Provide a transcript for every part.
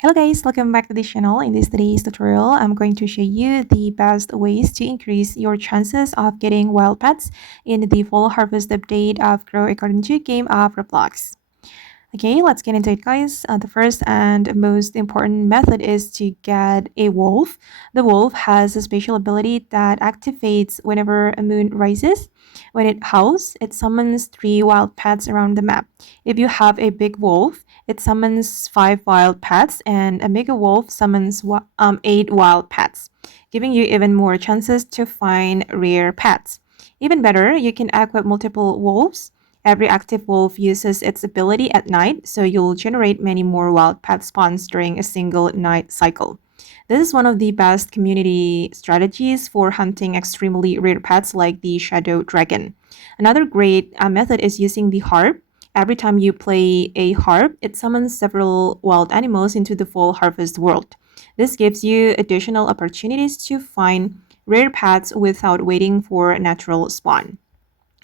Hello guys, welcome back to the channel. In this today's tutorial, I'm going to show you the best ways to increase your chances of getting wild pets in the fall harvest update of Grow According to game of Roblox. Okay, let's get into it, guys. The first and most important method is to get a wolf. The wolf has a special ability that activates whenever a moon rises. When it howls, it summons three wild pets around the map. If you have a big wolf, it summons five wild pets, and a mega wolf summons eight wild pets, giving you even more chances to find rare pets. Even better, you can equip multiple wolves. Every active wolf uses its ability at night, so you'll generate many more wild pet spawns during a single night cycle. This is one of the best community strategies for hunting extremely rare pets like the shadow dragon. Another great method is using the harp. Every time you play a harp, it summons several wild animals into the full harvest world. This gives you additional opportunities to find rare pets without waiting for a natural spawn.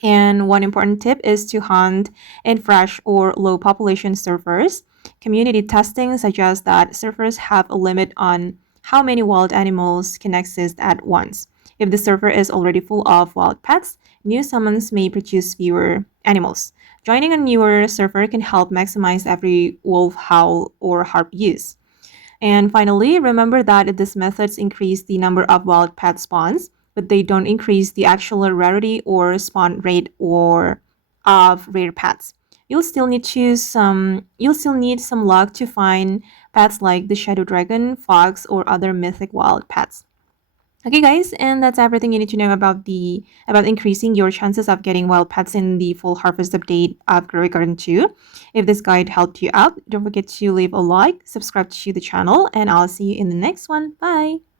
And one important tip is to hunt in fresh or low population surfers. Community testing suggests that surfers have a limit on how many wild animals can exist at once. If the surfer is already full of wild pets, new summons may produce fewer animals. Joining a newer surfer can help maximize every wolf howl or harp use. And finally, remember that these methods increase the number of wild pet spawns, but they don't increase the actual rarity or spawn rate or of rare pets. You'll still need some luck to find pets like the shadow dragon, fox, or other mythic wild pets. Okay, guys, and that's everything you need to know about increasing your chances of getting wild pets in the full harvest update of Grow Garden 2. If this guide helped you out, don't forget to leave a like, subscribe to the channel, and I'll see you in the next one. Bye!